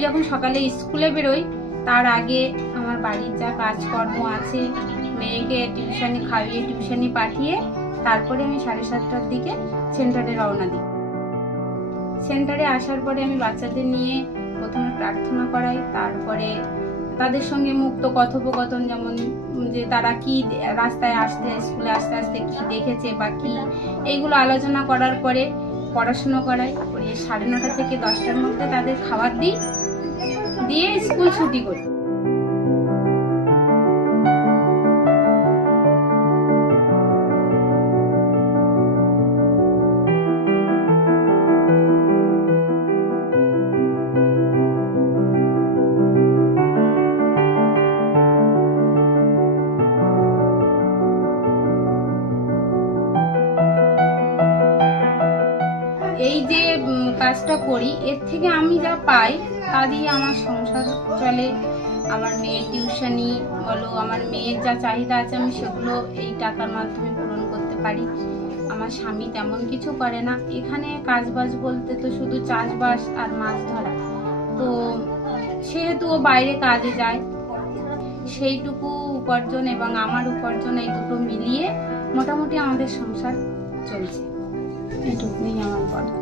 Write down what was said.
আমি যখন সকালে স্কুলে বেরোই তার আগে আমার বাড়ির যা কাজকর্ম আছে, মেয়েকে টিউশনি খাইয়ে টিউশনি পাঠিয়ে তারপরে আমি 7:30টার দিকে সেন্টারে রওনা দিই। সেন্টারে আসার পরে আমি বাচ্চাদের নিয়ে প্রথমে প্রার্থনা করাই, তারপরে তাদের সঙ্গে মুক্ত কথোপকথন, যেমন যে তারা কি রাস্তায় আসতে স্কুলে আসতে আসতে কি দেখেছে বা কি, এইগুলো আলোচনা করার পরে পড়াশুনো করাই। 9:30 থেকে 10টার মধ্যে তাদের খাবার দিই, দিয়ে স্কুল ছুটি করি। এই যে কাজটা করি, এর থেকে আমি যা পাই তা দিয়ে আমার সংসার চলে। আমার মেয়ের টিউশনি বলো, আমার মেয়ের যা চাহিদা আছে আমি সেগুলো এই টাকার মাধ্যমে পূরণ করতে পারি। আমার স্বামী তেমন কিছু করে না। এখানে কাজবাজ বলতে তো শুধু চাষবাস আর মাছ ধরা, তো সেহেতু ও বাইরে কাজে যায়, সেইটুকু উপার্জন এবং আমার উপার্জন এই দুটো মিলিয়ে মোটামুটি আমাদের সংসার চলছে। এটুকুই আমার বলা।